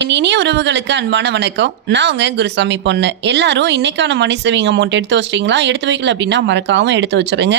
என் இனிய உறவுகளுக்கு அன்பான வணக்கம். நான் உங்க குருசாமி பொண்ணு. எல்லாரும் இன்னைக்கான மணி சேவிங் அமௌண்ட் எடுத்து வச்சிட்டீங்களா? எடுத்து வைக்கல அப்படின்னா மறக்காம எடுத்து வச்சிருங்க.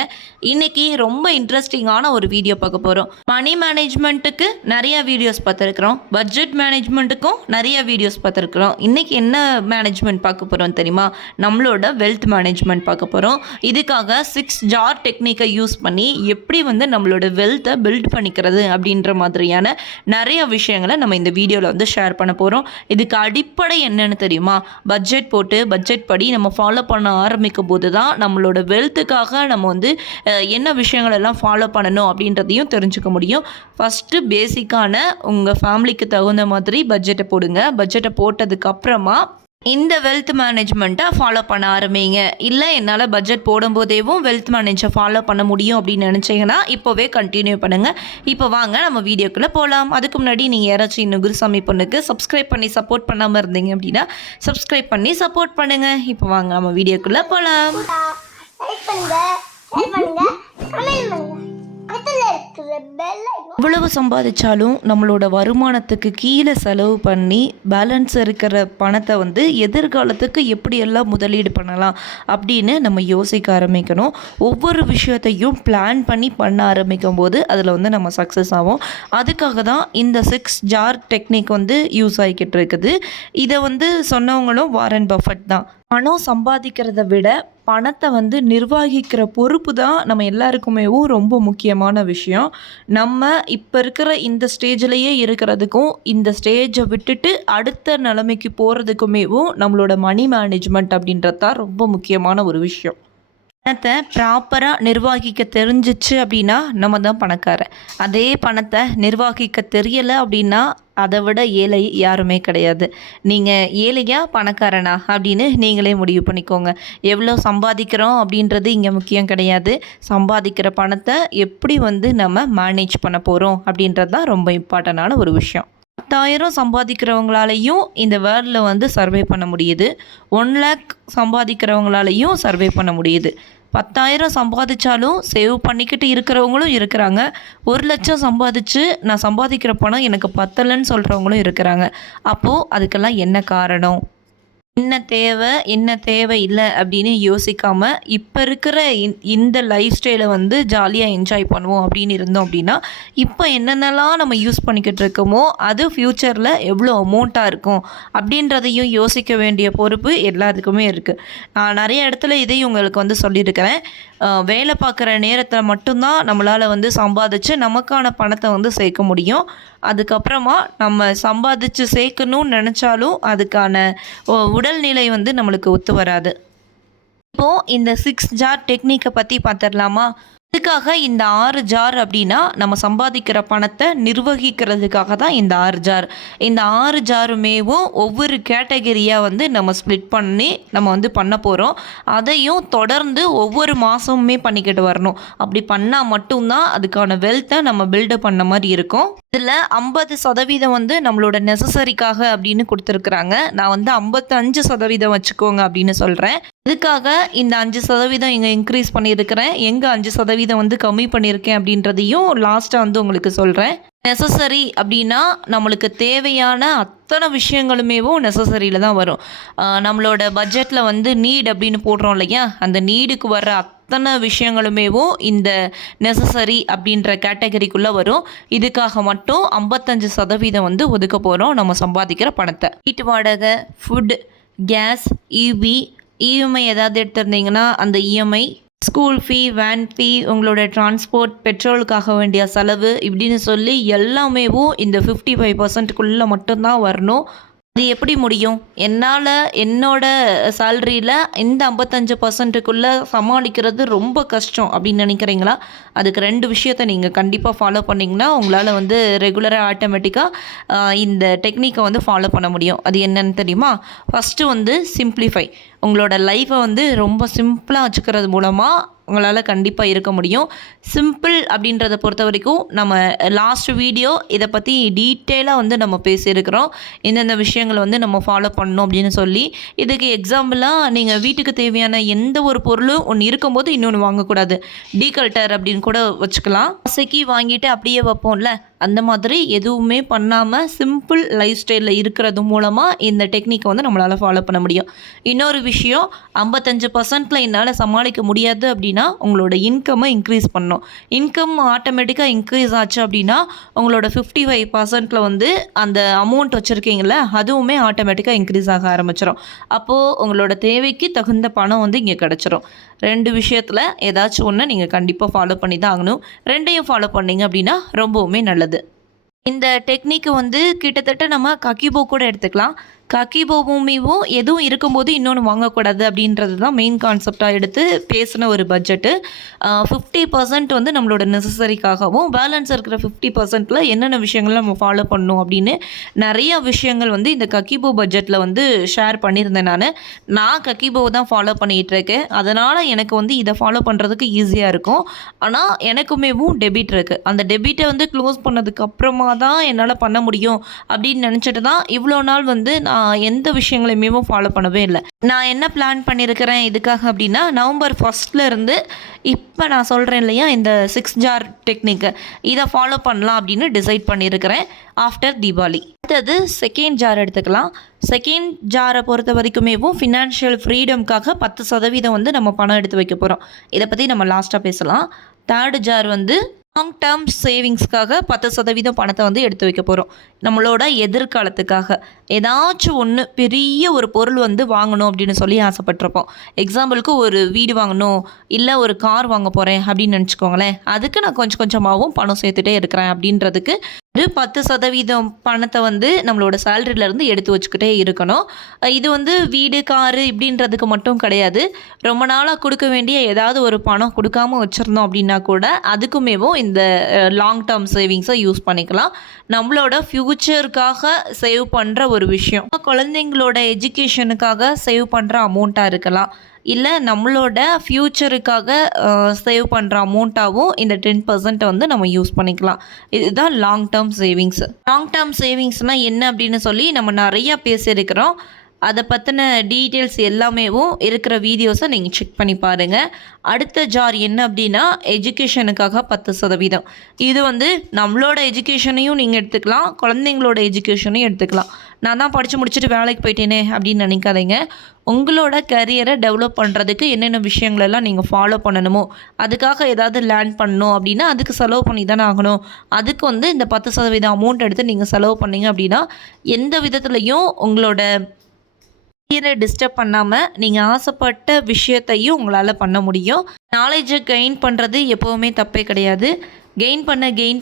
இன்னைக்கு ரொம்ப இன்ட்ரெஸ்டிங்கான ஒரு வீடியோ பார்க்க போறோம். மணி மேனேஜ்மெண்ட்டுக்கு நிறைய வீடியோஸ் பார்த்துருக்குறோம். பட்ஜெட் மேனேஜ்மெண்ட்டுக்கும் நிறைய வீடியோஸ் பார்த்துருக்குறோம். இன்னைக்கு என்ன மேனேஜ்மெண்ட் பார்க்க போறோம் தெரியுமா? நம்மளோட வெல்த் மேனேஜ்மெண்ட் பார்க்க போறோம். இதுக்காக 6 ஜார் டெக்னிக்கை யூஸ் பண்ணி எப்படி நம்மளோட வெல்த்தை பில்ட் பண்ணிக்கிறது அப்படின்ற மாதிரியான நிறைய விஷயங்களை நம்ம இந்த வீடியோவில் ஷேர் பண்ண போகிறோம். இதுக்கு அடிப்படை என்னன்னு தெரியுமா? பட்ஜெட் போட்டு பட்ஜெட் படி நம்ம ஃபாலோ பண்ண ஆரம்பிக்கும் போது தான் நம்மளோட வெல்த்துக்காக நம்ம என்ன விஷயங்கள் எல்லாம் ஃபாலோ பண்ணணும் அப்படின்றதையும் தெரிஞ்சுக்க முடியும். ஃபஸ்ட்டு பேசிக்கான உங்கள் ஃபேமிலிக்கு தகுந்த மாதிரி பட்ஜெட்டை போடுங்க. பட்ஜெட்டை போட்டதுக்கப்புறமா இந்த வெல்த் மேனேஜ்மெண்ட்டை ஃபாலோ பண்ண ஆரம்பிங்க. இல்லை என்னால் பட்ஜெட் போடும்போதேவும் வெல்த் மேனேஜை ஃபாலோ பண்ண முடியும் அப்படின்னு நினச்சிங்கன்னா இப்போவே கண்டினியூ பண்ணுங்கள். இப்போ வாங்க நம்ம வீடியோக்குள்ளே போகலாம். அதுக்கு முன்னாடி நீங்கள் யாராச்சும் இன்னும் குருசாமி பொண்ணுக்கு சப்ஸ்கிரைப் பண்ணி சப்போர்ட் பண்ணாமல் இருந்தீங்க அப்படின்னா சப்ஸ்கிரைப் பண்ணி சப்போர்ட் பண்ணுங்கள். இப்போ வாங்க நம்ம வீடியோக்குள்ளே போகலாம். எவ்வளவு சம்பாதிச்சாலும் நம்மளோட வருமானத்துக்கு கீழே செலவு பண்ணி பேலன்ஸ் இருக்கிற பணத்தை எதிர்காலத்துக்கு எப்படியெல்லாம் முதலீடு பண்ணலாம் அப்படின்னு நம்ம யோசிக்க ஆரம்பிக்கணும். ஒவ்வொரு விஷயத்தையும் பிளான் பண்ணி பண்ண ஆரம்பிக்கும் போது அதில் நம்ம சக்ஸஸ் ஆகும். அதுக்காக தான் இந்த 6 ஜார் டெக்னிக் யூஸ் ஆகிக்கிட்டு இருக்குது. இதை சொன்னவங்களும் வாரன் பஃபட் தான். பணம் சம்பாதிக்கிறத விட பணத்தை நிர்வகிக்கிற பொறுப்பு தான் நம்ம எல்லாருக்குமே ரொம்ப முக்கியமான விஷயம். நம்ம இப்போ இருக்கிற இந்த ஸ்டேஜ்லேயே இருக்கிறதுக்கும் இந்த ஸ்டேஜை விட்டுட்டு அடுத்த நிலைமைக்கு போகிறதுக்குமேவும் நம்மளோட மணி மேனேஜ்மெண்ட் அப்படின்றது தான் ரொம்ப முக்கியமான ஒரு விஷயம். பணத்தை ப்ராப்பராக நிர்வகிக்க தெரிஞ்சிச்சு அப்படின்னா நம்ம தான் பணக்காரர். அதே பணத்தை நிர்வகிக்க தெரியலை அப்படின்னா அதை விட ஏழை யாருமே கிடையாது. நீங்கள் ஏழையா பணக்காரனா அப்படின்னு நீங்களே முடிவு பண்ணிக்கோங்க. எவ்வளோ சம்பாதிக்கிறோம் அப்படின்றது இங்கே முக்கியம் கிடையாது. சம்பாதிக்கிற பணத்தை எப்படி நம்ம மேனேஜ் பண்ண போகிறோம் அப்படின்றது தான் ரொம்ப இம்பார்ட்டண்டான ஒரு விஷயம். 10,000 சம்பாதிக்கிறவங்களாலையும் இந்த வேர்ல்டில் சர்வே பண்ண முடியுது. 1 லேக் சம்பாதிக்கிறவங்களாலையும் சர்வே பண்ண முடியுது. 10,000 சம்பாதிச்சாலும் சேவ் பண்ணிக்கிட்டு இருக்கிறவங்களும் இருக்கிறாங்க. 1 லட்சம் சம்பாதிச்சு நான் சம்பாதிக்கிற பணம் எனக்கு பத்தலைன்னு சொல்கிறவங்களும் இருக்கிறாங்க. அப்போது அதுக்கெல்லாம் என்ன காரணம்? என்ன தேவை என்ன தேவை இல்லை அப்படின்னு யோசிக்காமல் இப்போ இருக்கிற இந்த லைஃப் ஸ்டைலை ஜாலியாக என்ஜாய் பண்ணுவோம் அப்படின்னு இருந்தோம் அப்படின்னா இப்போ என்னென்னலாம் நம்ம யூஸ் பண்ணிக்கிட்டு இருக்கோமோ அது ஃப்யூச்சரில் எவ்வளோ அமௌண்ட்டாக இருக்கும் அப்படின்றதையும் யோசிக்க வேண்டிய பொறுப்பு எல்லாத்துக்குமே இருக்குது. நான் நிறைய இடத்துல இதையும் உங்களுக்கு சொல்லியிருக்கிறேன். வேலை பார்க்குற நேரத்தில் மட்டும்தான் நம்மளால் சம்பாதிச்சு நமக்கான பணத்தை சேர்க்க முடியும். அதுக்கப்புறமா நம்ம சம்பாதிச்சு சேர்க்கணும்னு நினச்சாலும் அதுக்கான உடல்நிலை நம்மளுக்கு ஒத்து வராது. இப்போது இந்த 6 ஜார் டெக்னிக்கை பற்றி பார்த்துடலாமா? இதுக்காக இந்த 6 ஜார் அப்படின்னா நம்ம சம்பாதிக்கிற பணத்தை நிர்வகிக்கிறதுக்காக தான் இந்த 6 ஜார். இந்த 6 ஜாருமேவும் ஒவ்வொரு கேட்டகரியாக நம்ம ஸ்ப்ளிட் பண்ணி நம்ம பண்ண போகிறோம். அதையும் தொடர்ந்து ஒவ்வொரு மாதமுமே பண்ணிக்கிட்டு வரணும். அப்படி பண்ணால் மட்டும்தான் அதுக்கான வெல்த்தை நம்ம பில்டப் பண்ண மாதிரி இருக்கும். இதில் 50% நம்மளோட நெசசரிக்காக அப்படின்னு கொடுத்துருக்குறாங்க. நான் 55% வச்சுக்கோங்க அப்படின்னு சொல்கிறேன். இதுக்காக இந்த 5% இங்கே இன்க்ரீஸ் பண்ணியிருக்கிறேன். எங்கே 5% கம்மி பண்ணியிருக்கேன் அப்படின்றதையும் லாஸ்ட்டாக உங்களுக்கு சொல்கிறேன். நெசசரி அப்படின்னா நம்மளுக்கு தேவையான அத்தனை விஷயங்களுமேவும் நெசசரியில் தான் வரும். நம்மளோட பட்ஜெட்டில் நீட் அப்படின்னு போடுறோம் இல்லையா, அந்த நீடுக்கு வர்ற அத்தனை விஷயங்களுமேவும் இந்த நெசசரி அப்படின்ற கேட்டகரிக்குள்ளே வரும். இதுக்காக மட்டும் 55% ஒதுக்க போகிறோம் நம்ம சம்பாதிக்கிற பணத்தை. வீட்டு வாடகை, ஃபுட், கேஸ், இஎம்ஐ ஏதாவது எடுத்திருந்தீங்கன்னா அந்த இஎம்ஐ, ஸ்கூல் ஃபீ, வேன் ஃபீ, உங்களோட டிரான்ஸ்போர்ட், பெட்ரோலுக்காக வேண்டிய செலவு இப்படின்னு சொல்லி எல்லாமேவும் இந்த 55%க்குள்ளே மட்டும்தான் வரணும். அது எப்படி முடியும்? என்னால் என்னோட சேலரியில் இந்த 55%க்குள்ளே சமாளிக்கிறது ரொம்ப கஷ்டம் அப்படின்னு நினைக்கிறீங்களா? அதுக்கு 2 விஷயத்தை நீங்கள் கண்டிப்பாக ஃபாலோ பண்ணிங்கன்னா உங்களால் ரெகுலராக ஆட்டோமேட்டிக்காக இந்த டெக்னிக்கை ஃபாலோ பண்ண முடியும். அது என்னன்னு தெரியுமா? First simplify. உங்களோட லைஃப்பை ரொம்ப சிம்பிளாக வச்சுக்கிறது மூலமாக உங்களால் கண்டிப்பாக இருக்க முடியும். சிம்பிள் அப்படின்றத பொறுத்த வரைக்கும் நம்ம லாஸ்ட் வீடியோ இதை பற்றி டீட்டெயிலாக நம்ம பேசியிருக்கிறோம். எந்தெந்த விஷயங்களை நம்ம ஃபாலோ பண்ணணும் அப்படின்னு சொல்லி. இதுக்கு எக்ஸாம்பிளாக நீங்கள் வீட்டுக்கு தேவையான எந்த ஒரு பொருளும் ஒன்று இருக்கும்போது இன்னொன்று வாங்கக்கூடாது. டீகல்ட்டர் அப்படின்னு கூட வச்சுக்கலாம். ஆசைக்கு வாங்கிட்டு அப்படியே வைப்போம்ல, அந்த மாதிரி எதுவுமே பண்ணாமல் சிம்பிள் லைஃப் ஸ்டைலில் இருக்கிறது மூலமாக இந்த டெக்னிக்கை வந்து நம்மளால் ஃபாலோ பண்ண முடியும். இன்னொரு விஷயம், 55%ல் என்னால் சமாளிக்க முடியாது அப்படின்னா உங்களோட இன்கம்மை இன்க்ரீஸ் பண்ணணும். இன்கம் ஆட்டோமேட்டிக்காக இன்க்ரீஸ் ஆச்சு அப்படின்னா உங்களோட 55%ல் வந்து அந்த அமௌண்ட் வச்சுருக்கீங்கள அதுவுமே ஆட்டோமேட்டிக்காக இன்க்ரீஸ் ஆக ஆரம்பிச்சிடும். அப்போது உங்களோட தேவைக்கு தகுந்த பணம் வந்து இங்கே கிடச்சிரும். 2 விஷயத்தில் ஏதாச்சும் ஒன்று நீங்கள் கண்டிப்பாக ஃபாலோ பண்ணி தான் ஆகணும். 2யும் ஃபாலோ பண்ணிங்க அப்படின்னா ரொம்பவுமே நல்லது. இந்த டெக்னிக்கு வந்து கிட்டத்தட்ட நம்ம கக்கிபோ கூட எடுத்துக்கலாம். கக்கிபோவுமேவும் எதுவும் இருக்கும்போது இன்னொன்று வாங்கக்கூடாது அப்படின்றது தான் மெயின் கான்செப்டாக எடுத்து பேசின ஒரு பட்ஜெட்டு. 50% வந்து நம்மளோட நெசசரிக்காகவும் பேலன்ஸ் இருக்கிற 50%ல் என்னென்ன விஷயங்கள் நம்ம ஃபாலோ பண்ணணும் அப்படின்னு நிறைய விஷயங்கள் வந்து இந்த கக்கிபோ பட்ஜெட்டில் வந்து ஷேர் பண்ணியிருந்தேன். நான் கக்கிபோவை தான் ஃபாலோ பண்ணிகிட்ருக்கேன். அதனால் எனக்கு வந்து இதை ஃபாலோ பண்ணுறதுக்கு ஈஸியாக இருக்கும். ஆனால் எனக்குமேவும் டெபிட் இருக்குது. அந்த டெபிட்டை வந்து க்ளோஸ் பண்ணதுக்கு அப்புறமா தான் என்னால் பண்ண முடியும் அப்படின்னு நினச்சிட்டு தான் இவ்வளோ நாள் வந்து நான் எந்த விஷயங்களையுமே ஃபாலோ பண்ணவே இல்லை. நான் என்ன பிளான் பண்ணியிருக்கிறேன் இதுக்காக அப்படின்னா, நவம்பர் 1 இருந்து இப்போ நான் சொல்கிறேன் இல்லையா இந்த 6 ஜார் டெக்னிக்கு, இதை ஃபாலோ பண்ணலாம் அப்படின்னு டிசைட் பண்ணியிருக்கிறேன் ஆஃப்டர் தீபாவளி. அடுத்தது செகண்ட் ஜார் எடுத்துக்கலாம். செகண்ட் ஜாரை பொறுத்த வரைக்குமேவும் ஃபினான்ஷியல் ஃப்ரீடம்காக 10% வந்து நம்ம பணம் எடுத்து வைக்க போகிறோம். இதை பற்றி நம்ம லாஸ்ட்டாக பேசலாம். தேர்டு ஜார் வந்து லாங் டேர்ம் சேவிங்ஸ்க்காக 10% பணத்தை வந்து எடுத்து வைக்க போகிறோம். நம்மளோட எதிர்காலத்துக்காக ஏதாச்சும் ஒன்று பெரிய ஒரு பொருள் வந்து வாங்கணும் அப்படின்னு சொல்லி ஆசைப்பட்டிருப்போம். எக்ஸாம்பிளுக்கு ஒரு வீடு வாங்கணும், இல்லை ஒரு கார் வாங்க போகிறேன் அப்படின்னு நினச்சிக்கோங்களேன். அதுக்கு நான் கொஞ்சம் கொஞ்சமாகவும் பணம் சேர்த்துட்டே இருக்கிறேன் அப்படின்றதுக்கு ஒரு 10% பணத்தை வந்து நம்மளோட சேலரியிலேருந்து எடுத்து வச்சுக்கிட்டே இருக்கணும். இது வந்து வீடு காரு இப்படின்றதுக்கு மட்டும் கிடையாது. ரொம்ப நாளாக கொடுக்க வேண்டிய ஏதாவது ஒரு பணம் கொடுக்காமல் வச்சுருந்தோம் அப்படின்னா கூட அதுக்குமேவும் இந்த லாங் டேர்ம் சேவிங்ஸை யூஸ் பண்ணிக்கலாம். நம்மளோட ஃப்யூச்சருக்காக சேவ் பண்ணுற ஒரு விஷயம், குழந்தைங்களோட எஜுகேஷனுக்காக சேவ் பண்ணுற அமௌண்ட்டாக இருக்கலாம், இல்லை நம்மளோட ஃப்யூச்சருக்காக சேவ் பண்ணுற அமௌண்ட்டாகவும் இந்த 10% வந்து நம்ம யூஸ் பண்ணிக்கலாம். இதுதான் long term savings. Long term சேவிங்ஸ்னால் என்ன அப்படின்னு சொல்லி நம்ம நிறையா பேசியிருக்கிறோம். அதை பற்றின டீட்டெயில்ஸ் எல்லாமேவும் இருக்கிற வீடியோஸை நீங்கள் செக் பண்ணி பாருங்கள். அடுத்த ஜார் என்ன அப்படின்னா எஜுகேஷனுக்காக 10%. இது வந்து நம்மளோட எஜுகேஷனையும் நீங்கள் எடுத்துக்கலாம், குழந்தைங்களோட எஜுகேஷனையும் எடுத்துக்கலாம். நான் தான் படித்து முடிச்சுட்டு வேலைக்கு போயிட்டேனே அப்படின்னு நினைக்காதீங்க. உங்களோட கரியரை டெவலப் பண்ணுறதுக்கு என்னென்ன விஷயங்களெல்லாம் நீங்கள் ஃபாலோ பண்ணணுமோ, அதுக்காக ஏதாவது லேர்ன் பண்ணணும் அப்படின்னா அதுக்கு செலவு பண்ணி தானே ஆகணும். அதுக்கு வந்து இந்த 10% அமௌண்ட் எடுத்து நீங்கள் செலவு பண்ணிங்க அப்படின்னா எந்த விதத்துலையும் உங்களோட கரியரை டிஸ்டர்ப் பண்ணாமல் நீங்கள் ஆசைப்பட்ட விஷயத்தையும் உங்களால் பண்ண முடியும். நாலேஜை கெயின் பண்ணுறது எப்போவுமே தப்பே கிடையாது. கெயின்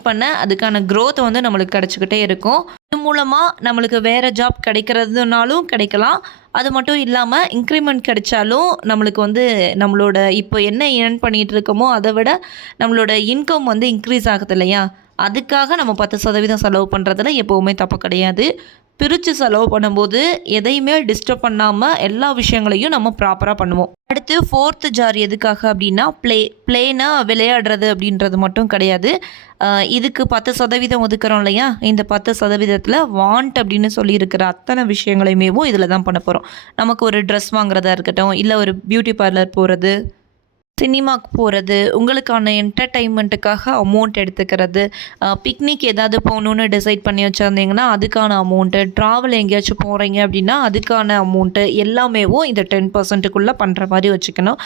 பண்ண அதுக்கான க்ரோத்தை வந்து நம்மளுக்கு கிடச்சிக்கிட்டே இருக்கும். இது மூலமாக நம்மளுக்கு வேறு ஜாப் கிடைக்கிறதுனாலும் கிடைக்கலாம். அது மட்டும் இல்லாமல் இன்க்ரிமெண்ட் கிடைச்சாலும் நம்மளுக்கு வந்து நம்மளோட இப்போ என்ன ஏர்ன் பண்ணிகிட்டு இருக்கோமோ அதை விட நம்மளோட இன்கம் வந்து இன்க்ரீஸ் ஆகுது இல்லையா, அதுக்காக நம்ம 10% செலவு பண்ணுறதுல எப்போவுமே தப்பு கிடையாது. பிரித்து செலவு பண்ணும்போது எதையுமே டிஸ்டர்ப் பண்ணாமல் எல்லா விஷயங்களையும் நம்ம ப்ராப்பராக பண்ணுவோம். அடுத்து 4th ஜார் எதுக்காக அப்படின்னா பிளேனாக விளையாடுறது அப்படின்றது மட்டும் கிடையாது. இதுக்கு 10% ஒதுக்குறோம் இல்லையா, இந்த 10%ல் வாண்ட் அப்படின்னு சொல்லியிருக்கிற அத்தனை விஷயங்களையுமேவும் இதில் தான் பண்ண போகிறோம். நமக்கு ஒரு ட்ரெஸ் வாங்குறதா இருக்கட்டும், இல்லை ஒரு பியூட்டி பார்லர் போகிறது, சினிமாவுக்கு போகிறது, உங்களுக்கான என்டர்டெயின்மெண்ட்டுக்காக அமௌண்ட் எடுத்துக்கிறது, பிக்னிக் ஏதாவது போகணுன்னு டிசைட் பண்ணி வச்சுருந்தீங்கன்னா அதுக்கான அமௌண்ட்டு, ட்ராவல் எங்கேயாச்சும் போகிறீங்க அப்படின்னா அதுக்கான அமௌண்ட்டு எல்லாமேவும் இந்த 10%க்குள்ளே பண்ணுற மாதிரி வச்சுக்கணும்.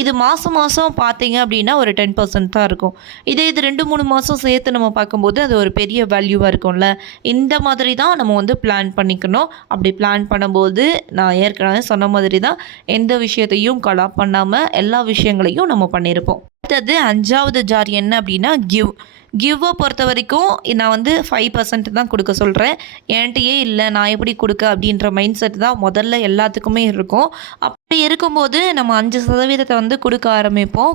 இது மாதம் பார்த்தீங்க அப்படின்னா ஒரு 10% தான் இருக்கும். இது 2-3 மாதம் சேர்த்து நம்ம பார்க்கும்போது அது ஒரு பெரிய வேல்யூவாக இருக்கும்ல. இந்த மாதிரி தான் நம்ம வந்து பிளான் பண்ணிக்கணும். அப்படி பிளான் பண்ணும்போது நான் ஏற்கனவே சொன்ன மாதிரி தான் எந்த விஷயத்தையும் கலாப் பண்ணாமல் எல்லா விஷயங்களையும் நம்ம பண்ணியிருப்போம். அடுத்தது 5வது ஜார் என்ன அப்படின்னா கிவ்வை பொறுத்த வரைக்கும் நான் வந்து 5% தான் கொடுக்க சொல்கிறேன். என்கிட்டயே இல்லை நான் எப்படி கொடுக்க அப்படின்ற மைண்ட் செட் தான் முதல்ல எல்லாத்துக்குமே இருக்கும். அப்படி இருக்கும்போது நம்ம 5% வந்து கொடுக்க ஆரம்பிப்போம்.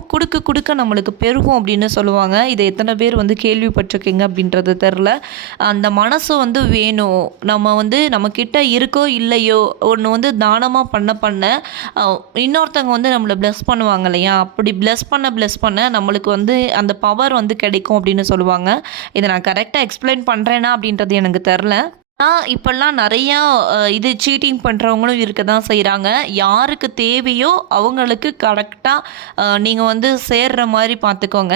கொடுக்க நம்மளுக்கு பெருகும் அப்படின்னு சொல்லுவாங்க. இதை எத்தனை பேர் வந்து கேள்விப்பட்டிருக்கீங்க அப்படின்றது தெரில. அந்த மனசு வந்து வேணும். நம்ம வந்து நம்மக்கிட்ட இருக்கோ இல்லையோ ஒன்று வந்து தானமாக பண்ண இன்னொருத்தவங்க வந்து நம்மளை ப்ளஸ் பண்ணுவாங்க இல்லையா, அப்படி ப்ளஸ் பண்ண நம்மளுக்கு வந்து அந்த பவர் வந்து கிடைக்கும் அப்படின்னு சொல்லுவாங்க. இதை நான் கரெக்டாக எக்ஸ்பிளைன் பண்ணுறேன்னா அப்படின்றது எனக்கு தெரில. இப்போல்லாம் நிறையா இது சீட்டிங் பண்ணுறவங்களும் இருக்க தான் செய்கிறாங்க. யாருக்கு தேவையோ அவங்களுக்கு கரெக்டாக நீங்கள் வந்து சேர்ற மாதிரி பார்த்துக்கோங்க.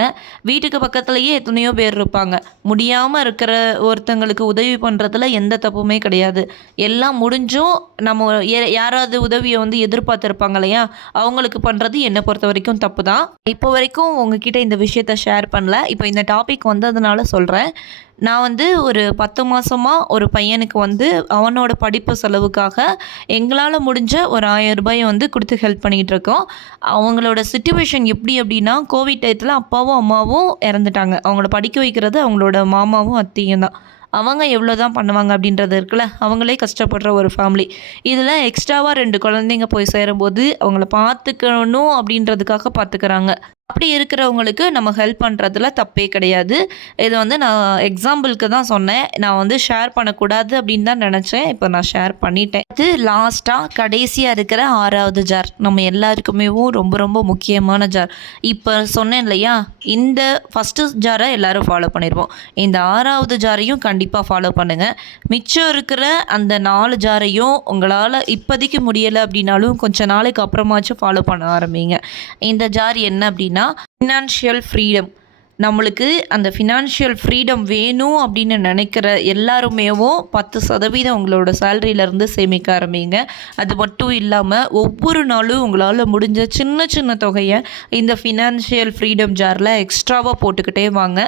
வீட்டுக்கு பக்கத்துலேயே எத்தனையோ பேர் இருப்பாங்க. முடியாமல் இருக்கிற ஒருத்தங்களுக்கு உதவி பண்ணுறதுல எந்த தப்புமே கிடையாது. எல்லாம் முடிஞ்சும் நம்ம யாராவது உதவியை வந்து எதிர்பார்த்துருப்பாங்க இல்லையா, அவங்களுக்கு பண்ணுறது என்னை பொறுத்த வரைக்கும் தப்பு தான். இப்போ வரைக்கும் உங்ககிட்ட இந்த விஷயத்த ஷேர் பண்ணல. இப்போ இந்த டாபிக் வந்ததுனால சொல்கிறேன். நான் வந்து ஒரு 10 மாதமாக ஒரு பையனுக்கு வந்து அவனோட படிப்பு செலவுக்காக எங்களால் முடிஞ்ச ஒரு 1000 ரூபாயை வந்து கொடுத்து ஹெல்ப் பண்ணிகிட்ருக்கோம். அவங்களோட சிச்சுவேஷன் எப்படி அப்படின்னா, கோவிட் டயத்தில் அப்பாவும் அம்மாவும் இறந்துட்டாங்க. அவங்கள படிக்க வைக்கிறது அவங்களோட மாமாவும் அத்தையும் தான். அவங்க எவ்வளோ தான் பண்ணுவாங்க அப்படின்றது இருக்குல்ல, அவங்களே கஷ்டப்படுற ஒரு ஃபேமிலி. இதில் எக்ஸ்ட்ராவாக 2 குழந்தைங்க போய் சேரும்போது அவங்கள பார்த்துக்கணும் அப்படின்றதுக்காக பார்த்துக்கிறாங்க. அப்படி இருக்கிறவங்களுக்கு நம்ம ஹெல்ப் பண்ணுறதுல தப்பே கிடையாது. இதை வந்து நான் எக்ஸாம்பிளுக்கு தான் சொன்னேன். நான் வந்து ஷேர் பண்ணக்கூடாது அப்படின்னு தான் நினச்சேன். இப்போ நான் ஷேர் பண்ணிட்டேன். இது லாஸ்ட்டாக கடைசியாக இருக்கிற 6வது ஜார் நம்ம எல்லாருக்குமே ரொம்ப ரொம்ப முக்கியமான ஜார். இப்போ சொன்னேன் இல்லையா, இந்த ஃபஸ்ட்டு ஜாரை எல்லோரும் ஃபாலோ பண்ணிடுவோம். இந்த 6வது ஜாரையும் கண்டிப்பாக ஃபாலோ பண்ணுங்கள். மிச்சம் இருக்கிற அந்த 4 ஜாரையும் உங்களால் இப்போதைக்கு முடியலை அப்படின்னாலும் கொஞ்சம் நாளைக்கு அப்புறமாச்சும் ஃபாலோ பண்ண ஆரம்பிங்க. இந்த ஜார் என்ன அப்படின்னா, ஃபினான்ஷியல் ஃப்ரீடம். நம்மளுக்கு அந்த ஃபினான்ஷியல் ஃப்ரீடம் வேணும் அப்படின்னு நினைக்கிற எல்லாருமே 10% உங்களோட சேலரியிலேருந்து சேமிக்க ஆரம்பிங்க. அது மட்டும் இல்லாமல் ஒவ்வொரு நாளும் உங்களால் முடிஞ்ச சின்ன சின்ன தொகையை இந்த ஃபினான்ஷியல் ஃப்ரீடம் ஜாரில் எக்ஸ்ட்ராவாக போட்டுக்கிட்டே வாங்க.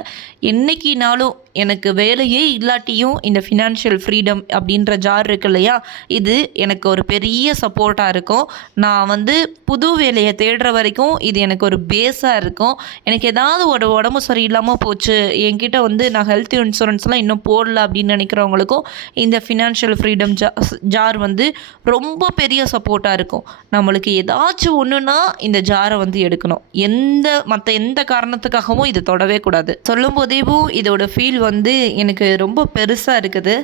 என்றைக்கினாலும் எனக்கு வேலையே இல்லாட்டியும் இந்த ஃபினான்ஷியல் ஃப்ரீடம் அப்படின்ற ஜார் இருக்கு இல்லையா, இது எனக்கு ஒரு பெரிய சப்போர்ட்டாக இருக்கும். நான் வந்து புது வேலையை தேடுற வரைக்கும் இது எனக்கு ஒரு பேஸாக இருக்கும். எனக்கு ஏதாவது ஒரு உடம்பு சரியில்லாமல் போச்சு, என்கிட்ட வந்து நான் ஹெல்த் இன்சூரன்ஸ்லாம் இன்னும் போடல அப்படின்னு நினைக்கிறவங்களுக்கும் இந்த ஃபினான்ஷியல் ஃப்ரீடம் ஜார் வந்து ரொம்ப பெரிய சப்போர்ட்டாக இருக்கும். நம்மளுக்கு ஏதாச்சும் ஒன்றுனா இந்த ஜாரை வந்து எடுக்கணும். மற்ற எந்த காரணத்துக்காகவும் இது தொடவே கூடாது. சொல்லும் போதேவும் இதோட ஃபீல் வந்து எனக்கு ரொம்ப பெருசாக இருக்குது.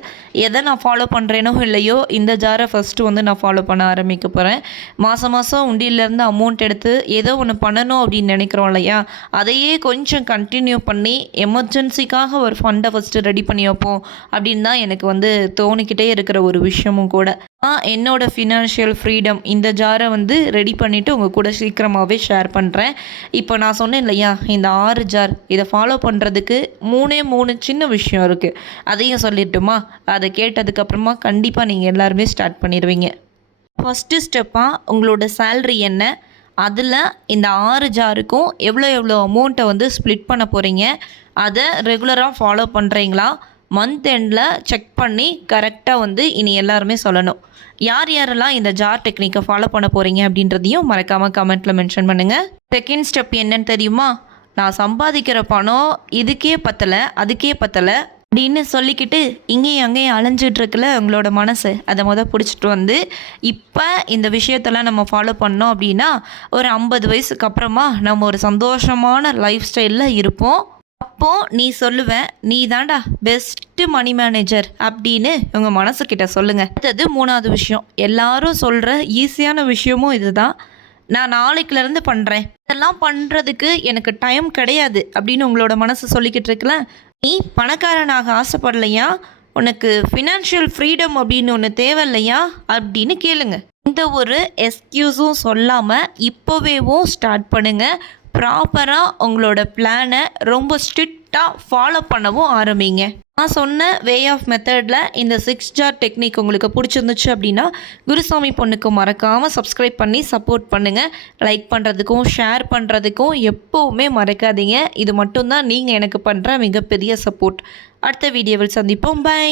எதை நான் ஃபாலோ பண்ணுறேனோ இல்லையோ, இந்த ஜாரை ஃபஸ்ட்டு வந்து நான் ஃபாலோ பண்ண ஆரம்பிக்க போகிறேன். மாதம் உண்டியிலேருந்து அமௌண்ட் எடுத்து ஏதோ ஒன்று பண்ணணும் அப்படின்னு நினைக்கிறோம் இல்லையா, அதையே கொஞ்சம் கண்டினியூ பண்ணி எமர்ஜென்சிக்காக ஒரு ஃபண்டை ஃபஸ்ட்டு ரெடி பண்ணி வைப்போம் அப்படின்னு தான் எனக்கு வந்து தோணிக்கிட்டே இருக்கிற ஒரு விஷயமும் கூட. என்னோட ஃபினான்ஷியல் ஃப்ரீடம் இந்த ஜாரை வந்து ரெடி பண்ணிவிட்டு உங்கள் கூட சீக்கிரமாகவே ஷேர் பண்ணுறேன். இப்போ நான் சொன்னேன் இல்லையா, இந்த 6 ஜார் இதை ஃபாலோ பண்ணுறதுக்கு 3 சின்ன விஷயம் இருக்குது. அதையும் சொல்லிட்டுமா, அதை கேட்டதுக்கப்புறமா கண்டிப்பாக நீங்கள் எல்லாருமே ஸ்டார்ட் பண்ணிடுவீங்க. ஃபஸ்ட்டு ஸ்டெப்பாக உங்களோட சேல்ரி என்ன, அதில் இந்த 6 ஜாருக்கும் எவ்வளோ அமௌண்ட்டை வந்து ஸ்ப்ளிட் பண்ண போகிறீங்க, அதை ரெகுலராக ஃபாலோ பண்ணுறீங்களா, மந்த் எண்டில் செக் பண்ணி கரெக்டாக வந்து இனி எல்லாருமே சொல்லணும். யாரெல்லாம் இந்த ஜார் டெக்னிக்கை ஃபாலோ பண்ண போகிறீங்க அப்படின்றதையும் மறக்காமல் கமெண்ட்டில் மென்ஷன் பண்ணுங்கள். செகண்ட் ஸ்டெப் என்னன்னு தெரியுமா, நான் சம்பாதிக்கிற பணம் இதுக்கே பத்தலை அதுக்கே பத்தலை அப்படின்னு சொல்லிக்கிட்டு இங்கேயும் அங்கேயும் அலைஞ்சிட்ருக்குல உங்களோட மனசு, அதை பிடிச்சிட்டு வந்து இப்போ இந்த விஷயத்தெல்லாம் நம்ம ஃபாலோ பண்ணோம் அப்படின்னா ஒரு 50 வயசுக்கு அப்புறமா நம்ம ஒரு சந்தோஷமான லைஃப் ஸ்டைலில் இருப்போம். அப்போது நீ சொல்லுவேன், நீ தாண்டா பெஸ்ட்டு மணி மேனேஜர் அப்படின்னு உங்கள் மனசுக்கிட்ட சொல்லுங்கள். அடுத்தது 3வது விஷயம், எல்லாரும் சொல்கிற ஈஸியான விஷயமும் இதுதான். நான் நாளைக்குலேருந்து பண்ணுறேன், இதெல்லாம் பண்ணுறதுக்கு எனக்கு டைம் கிடையாது அப்படின்னு உங்களோட மனசு சொல்லிக்கிட்டு இருக்கல. நீ பணக்காரனாக ஆசைப்படலையா, உனக்கு ஃபினான்ஷியல் ஃப்ரீடம் அப்படின்னு ஒன்று தேவையில்லையா அப்படின்னு கேளுங்க. இந்த ஒரு எக்ஸ்கியூஸும் சொல்லாமல் இப்போவேவும் ஸ்டார்ட் பண்ணுங்கள். ப்ராப்பராக உங்களோட பிளானை ரொம்ப ஸ்ட்ரிக்டாக ஃபாலோ பண்ணவும் ஆரம்பிங்க. நான் சொன்ன வே ஆஃப் மெத்தடில் இந்த 6 ஜார் டெக்னிக் உங்களுக்கு பிடிச்சிருந்துச்சு அப்படின்னா குருசாமி பொண்ணுக்கு மறக்காமல் சப்ஸ்கிரைப் பண்ணி சப்போர்ட் பண்ணுங்கள். லைக் பண்ணுறதுக்கும் ஷேர் பண்ணுறதுக்கும் எப்போவுமே மறக்காதீங்க. இது மட்டும்தான் நீங்கள் எனக்கு பண்ணுற மிகப்பெரிய சப்போர்ட். அடுத்த வீடியோவில் சந்திப்போம். பை.